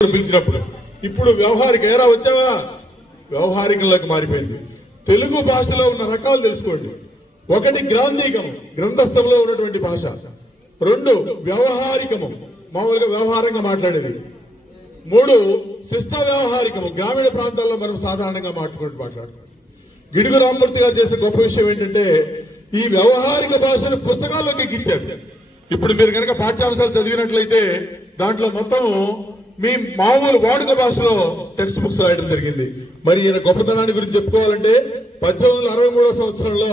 పిలిచినప్పుడు ఇప్పుడు వ్యవహారిక ఏరా వచ్చావా వ్యవహారికంలోకి మారిపోయింది. తెలుగు భాషలో ఉన్న రకాలు తెలుసుకోండి. ఒకటి గ్రాంధికము, గ్రంథస్థంలో ఉన్నటువంటి భాష. రెండు వ్యవహారికము, మామూలుగా వ్యవహారంగా మాట్లాడేది. మూడు శిష్ట వ్యవహారికము, గ్రామీణ ప్రాంతాల్లో మనం సాధారణంగా మాట్లాడుకుంటూ గిడుగు రామ్మూర్తి గారు చేసిన గొప్ప విషయం ఏంటంటే ఈ వ్యవహారిక భాషను పుస్తకాల్లోకి ఎక్కించారు. ఇప్పుడు మీరు కనుక పాఠ్యాంశాలు చదివినట్లయితే దాంట్లో మొత్తము మీ మామూలు వాడుక భాషలో టెక్స్ట్ బుక్స్ రాయడం జరిగింది. మరి ఈయన గొప్పతనాన్ని గురించి చెప్పుకోవాలంటే 1863 సంవత్సరంలో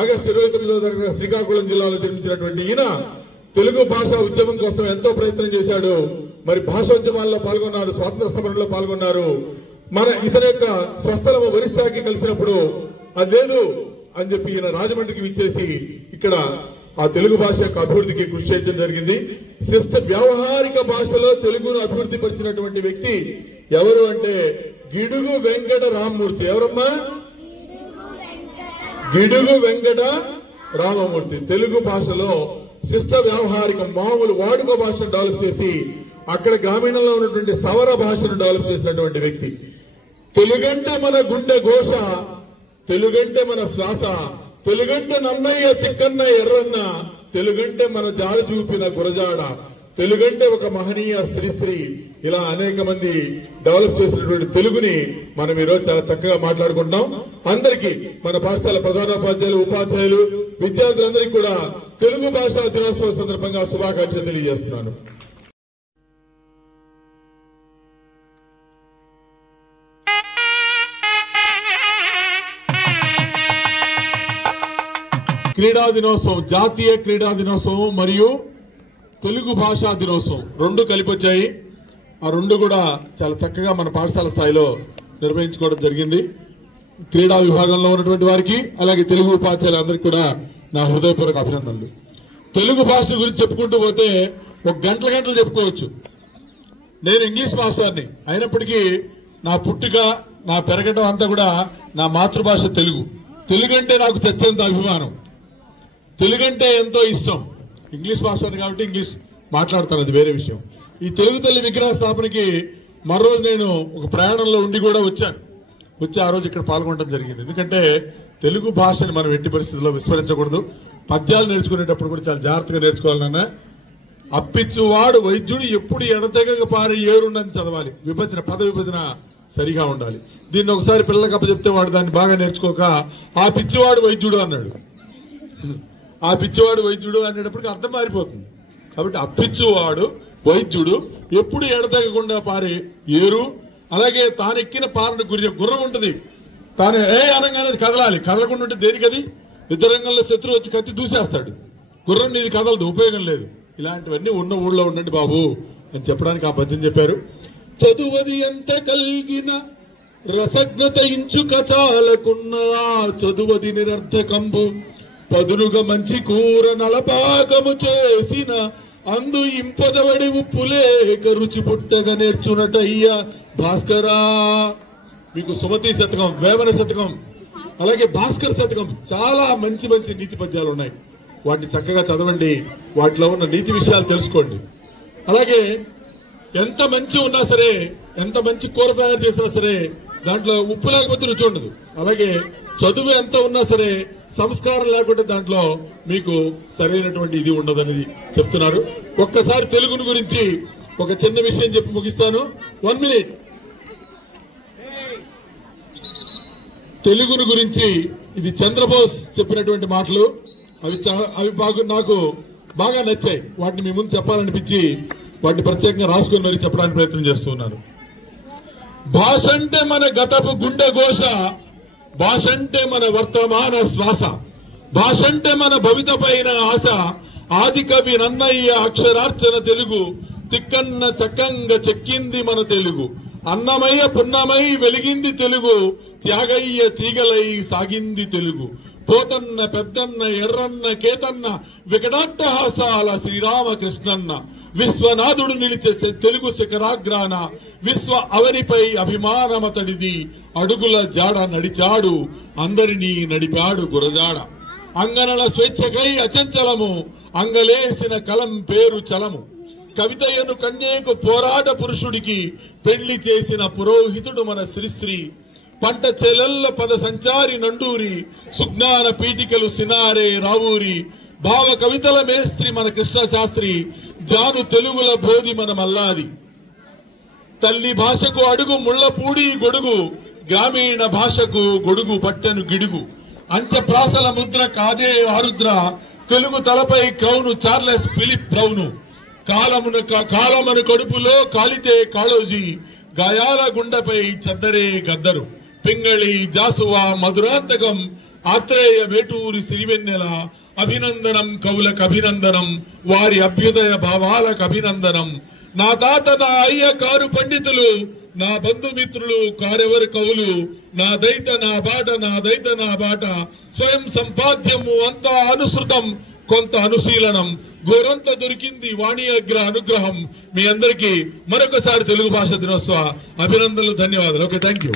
ఆగస్టు 29వ తారీఖున శ్రీకాకుళం జిల్లాలో జన్మించినటువంటి ఈయన తెలుగు భాషా ఉద్యమం కోసం ఎంతో ప్రయత్నం చేశాడు. మరి భాషోద్యమాల్లో పాల్గొన్నారు, స్వాతంత్ర సమరంలో పాల్గొన్నారు. మన ఇతని యొక్క స్వస్థలము ఒరిస్సాకి కలిసినప్పుడు అది లేదు అని చెప్పి ఈయన రాజమండ్రికి విచ్చేసి ఇక్కడ ఆ తెలుగు భాష యొక్క అభివృద్ధికి కృషి చేయడం జరిగింది. శిష్ట వ్యవహారిక భాషలో తెలుగును అభివృద్ధి పరిచినటువంటి వ్యక్తి ఎవరు అంటే గిడుగు వెంకట రామ్మూర్తి. ఎవరమ్మా? గిడుగు వెంకట రామమూర్తి. తెలుగు భాషలో శిష్ట వ్యవహారిక మామూలు వాడుక భాషను డెవలప్ చేసి అక్కడ గ్రామీణంలో ఉన్నటువంటి సవర భాషను డెవలప్ చేసినటువంటి వ్యక్తి. తెలుగంటే మన గుండె ఘోష, తెలుగంటే మన శ్వాస, తెలుగంటే నన్నయ్య తిక్కన్న ఎర్రన్న, తెలుగంటే మన జాడ చూపిన గురజాడ, తెలుగంటే ఒక మహనీయ శ్రీశ్రీ, ఇలా అనేక మంది డెవలప్ చేసినటువంటి తెలుగుని మనం ఈరోజు చాలా చక్కగా మాట్లాడుకుంటాం. అందరికీ మన పాఠశాల ప్రధానోపాధ్యాయులు, ఉపాధ్యాయులు, విద్యార్థులందరికీ కూడా తెలుగు భాషా దినోత్సవం సందర్భంగా శుభాకాంక్షలు తెలియజేస్తున్నాను. క్రీడా దినోత్సవం, జాతీయ క్రీడా దినోత్సవం మరియు తెలుగు భాషా దినోత్సవం రెండు కలిపి వచ్చాయి. ఆ రెండు కూడా చాలా చక్కగా మన పాఠశాల స్థాయిలో నిర్వహించుకోవడం జరిగింది. క్రీడా విభాగంలో ఉన్నటువంటి వారికి అలాగే తెలుగు ఉపాధ్యాయులందరికీ కూడా నా హృదయపూర్వక అభినందనలు. తెలుగు భాష గురించి చెప్పుకుంటూ పోతే ఒక గంటలు చెప్పుకోవచ్చు. నేను ఇంగ్లీష్ మాస్టర్ని అయినప్పటికీ నా పుట్టుక, నా పెరగడం అంతా కూడా నా మాతృభాష తెలుగు. తెలుగు అంటే నాకు చచ్చేంత అభిమానం, తెలుగంటే ఎంతో ఇష్టం. ఇంగ్లీష్ మాస్టర్ని కాబట్టి ఇంగ్లీష్ మాట్లాడతాను, అది వేరే విషయం. ఈ తెలుగు తల్లి విగ్రహ స్థాపనకి మరోజు నేను ఒక ప్రయాణంలో ఉండి కూడా వచ్చి ఆ రోజు ఇక్కడ పాల్గొనడం జరిగింది. ఎందుకంటే తెలుగు భాషని మనం ఎట్టి పరిస్థితుల్లో విస్మరించకూడదు. పద్యాలు నేర్చుకునేటప్పుడు కూడా చాలా జాగ్రత్తగా నేర్చుకోవాలి. నాన్న అప్పిచ్చువాడు వైద్యుడు ఎప్పుడు ఎడతెగక పారి ఏరుండని చదవాలి. విభజన, పద విభజన సరిగా ఉండాలి. దీన్ని ఒకసారి పిల్లలకు అప్పచెప్తే వాడు దాన్ని బాగా నేర్చుకోక ఆ పిచ్చివాడు వైద్యుడు అన్నాడు. ఆ పిచ్చివాడు వైద్యుడు అనేటప్పటికి అర్థం మారిపోతుంది. కాబట్టి అప్పిచ్చువాడు వైద్యుడు ఎప్పుడు ఎడతెగకుండా పారే ఏరు. అలాగే తానెక్కిన పారను గుర్రం ఉంటుంది, తాను అనగానే కదలాలి. కదలకుండా ఉంటే దేనికది? యుద్ధరంగంలో శత్రువు వచ్చి కత్తి దూసేస్తాడు. గుర్రం నీది కదలదు, ఉపయోగం లేదు. ఇలాంటివన్నీ ఉన్న ఊళ్ళో ఉండండి బాబు అని చెప్పడానికి ఆ పద్యం చెప్పారు. చదువది ఎంత కలిగిన రసజ్ఞత ఇంచుక చాలకున్న చదువది నిరర్థకంబు పదునుగా మంచి కూర నలపాకము చేసిన అందు ఇంపదవడి ఉప్పులేక రుచి పుట్టగా నేర్చునటయ్యా భాస్కరా. మీకు సుమతి శతకం, వేమన శతకం, అలాగే భాస్కర్ శతకం, చాలా మంచి మంచి నీతి పద్యాలు ఉన్నాయి. వాటిని చక్కగా చదవండి, వాటిలో ఉన్న నీతి విషయాలు తెలుసుకోండి. అలాగే ఎంత మంచి ఉన్నా సరే, ఎంత మంచి కూర తయారు చేసినా సరే దాంట్లో ఉప్పు లేకపోతే రుచి ఉండదు. అలాగే చదువు ఎంత ఉన్నా సరే సంస్కారం లేకుంటే దాంట్లో మీకు సరైనటువంటి ఇది ఉండదనేది చెప్తున్నారు. ఒక్కసారి తెలుగుని గురించి ఒక చిన్న విషయం చెప్పి ముగిస్తాను. 1 minute. తెలుగుని గురించి ఇది చంద్రబోస్ చెప్పినటువంటి మాటలు. అవి నాకు బాగా నచ్చాయి. వాటిని మీ ముందు చెప్పాలనిపించి వాటిని ప్రత్యేకంగా రాసుకుని మరీ చెప్పడానికి ప్రయత్నం చేస్తున్నాను. భాష అంటే మన గతపు గుండె ఘోష, భాష అంటే మన వర్తమాన శ్వాస, భాష అంటే మన భవిత పైన ఆశ. ఆది కవి నన్నయ్య అక్షరార్చన తెలుగు, తిక్కన్న చక్కంగా చెక్కింది మన తెలుగు. అన్నమయ్య పున్నమై వెలిగింది తెలుగు, త్యాగయ్య తీగలై సాగింది తెలుగు. పోతన్న పెద్దన్న ఎర్రన్న కేతన్న వికటాట్టహాసాల శ్రీరామకృష్ణన్న, విశ్వనాథుడు నిలిచే తెలుగు శిఖరాగ్రాన విశ్వ అవనిపై అభిమానమతడిది. అడుగుల జాడ నడిచాడు అందరినీ నడిపాడు గురజాడ. అంగనల స్వేచ్ఛకై అచంచలము అంగలేసిన కలం పేరు చలము. కవితయ్యను కన్యేకు పోరాట పురుషుడికి పెళ్లి చేసిన పురోహితుడు మన శ్రీశ్రీ. పంట చెలెల్ల పద సంచారి నండూరి, సుజ్ఞాన పీఠికలు సినారే రావూరి, భావ కవితల మేస్త్రి మన కృష్ణ శాస్త్రి, జాను తెలుగుల బోధి మన మల్లాది. తల్లి భాషకు అడుగు ముళ్లపూడి గొడుగు, గ్రామీణ భాషకు గొడుగు పట్టెను గిడుగు. అంత్యప్రాసల ముద్ర కాదే ఆరుద్ర, తెలుగు తలపై క్రౌను చార్లెస్ ఫిలిప్ బ్రౌను. కాలమను కడుపులో కాలితే కాళోజీ, గాయాల గుండెపై చద్దరే గద్దరు. పింగళి జాసువా మధురాంతకం, ఆత్రేయ వేటూరి సిరివెన్నెల. అభినందనం కవులకు అభినందనం, వారి అభ్యుదయ భావాలకు అభినందనం. నా తాత నా అయ్య కారు పండితులు, నా బంధుమిత్రులు కారెవరు కవులు. నా దైత నా బాట, నా దైత నా బాట, స్వయం సంపాద్యము అంతా అనుసృతం, కొంత అనుశీలనం. గోరంత దొరికింది వాణి అగ్ర అనుగ్రహం. మీ అందరికీ మరొకసారి తెలుగు భాష దినోత్సవ అభినందనలు, ధన్యవాదాలు. Okay, thank you.